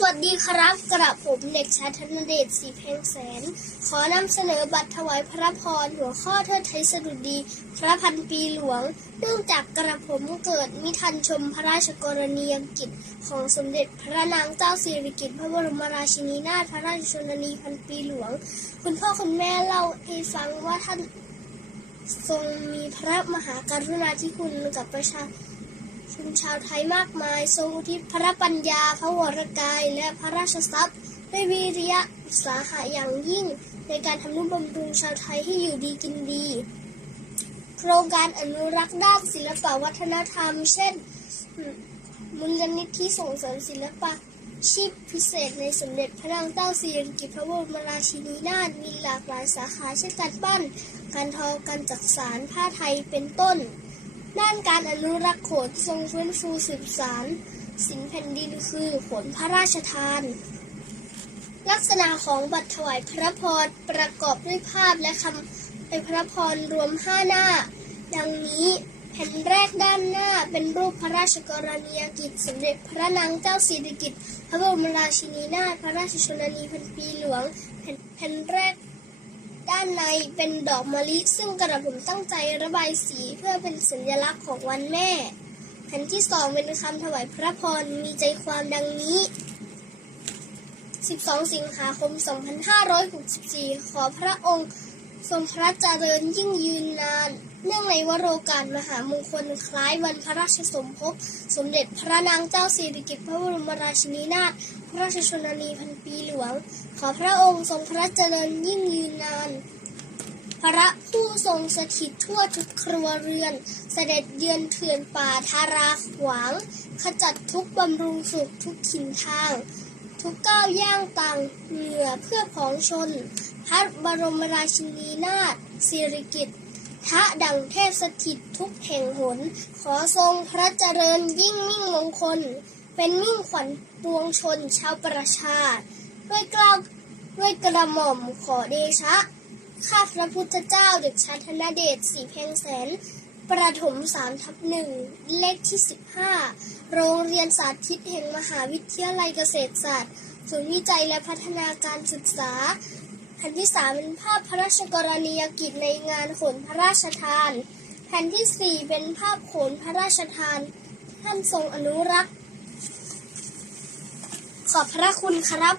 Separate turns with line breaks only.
สวัสดีครับ กระผมเด็กชายธนเดชสีเพ็งแสน ขอนำเสนอบัตรถวายพระพรหัวข้อเทิดไทยสดุดี พระพันปีหลวง เนื่องจากกระผมเกิดมิทันชมพระราชกรณียกิจ ของสมเด็จพระนางเจ้าสิริกิติ์พระบรมราชินีนาถพระราชชนนีพันปีหลวง คุณพ่อคุณแม่เล่าให้ฟังว่าท่านทรงมีพระมหากรุณาธิคุณกับประชา ชนชาวไทยมากมาย ทรงอุทิศพระปัญญา พระวรกาย และพระราชทรัพย์ด้วยวิริยะอุตสาหะอย่างยิ่ง ในการทำนุบำรุงชาวไทยให้อยู่ดีกินดี โครงการอนุรักษ์ด้านศิลปวัฒนธรรม เช่นมูลนิธิส่งเสริมศิลปะชีพพิเศษในสมเด็จพระนางเจ้าสิริกิติ์พระบรมราชินีนาถมีหลากหลายสาขาเช่นการปั้น การทอ การจักสานผ้าไทยเป็นต้น ด้านการอนุรักษ์โขนทรงฟื้นฟูสืบสารสินแผ่นดินคือโขนพระราชทาน ลักษณะของบัตรถวายพระพรประกอบด้วยภาพและคำในพระพรรวมห้าหน้า ดังนี้แผ่นแรกด้านหน้าเป็นรูปพระราชกรณียกิจสมเด็จพระนางเจ้าสิริกิติ์พระบรมราชินีนาถพระราชชนนีพันปีหลวงแผ่นแผ่นแรก ด้านในเป็นดอกมะลิซึ่งกระผมตั้งใจระบายสีเพื่อเป็นสัญลักษณ์ของวันแม่แผ่นที่สองเป็นคำถวายพระพรมีใจความดังนี้ 12 สิงหาคม 2564 ขอพระองค์ทรงพระเจริญยิ่งยืนนาน เนื่องในวโรกาสมหามงคลคล้ายวันพระราชสมภพ สมเด็จพระนางเจ้าสิริกิติ์พระบรมราชินีนาถพระราชชนนีพันปีหลวง ขอพระองค์ทรงพระเจริญยิ่งยืนนาน พระผู้ทรงสถิตทั่วทุกครัวเรือน เสด็จเยือนเถื่อนป่าทาราขวาง ขจัดทุกบำรุงสุขทุกถิ่นทาง ทุกก้าวย่างต่างเหงื่อเพื่อของชน พระบรมราชินีนาถสิริกิติ์ ทะดังเทพสถิตทุกแห่งหน ขอทรงพระเจริญยิ่งมิ่งมงคล เป็นมิ่งขวัญปวงชนชาวประชาด้วยกล้าวด้วยกระหม่อมขอเดชะ ข้าพระพุทธเจ้าเด็กชายธนเดชสีเพ็งแสน ประถมสามทับหนึ่งเลขที่สิบห้าโรงเรียนสาธิตแห่งมหาวิทยาลัยเกษตรศาสตร์ศูนย์วิจัยและพัฒนาการศึกษา แผ่นที่สามเป็นภาพพระราชกรณียกิจในงานขนพระราชทาน แผ่นที่สี่เป็นภาพขนพระราชทาน ท่านทรงอนุรักษ์ ขอบพระคุณครับ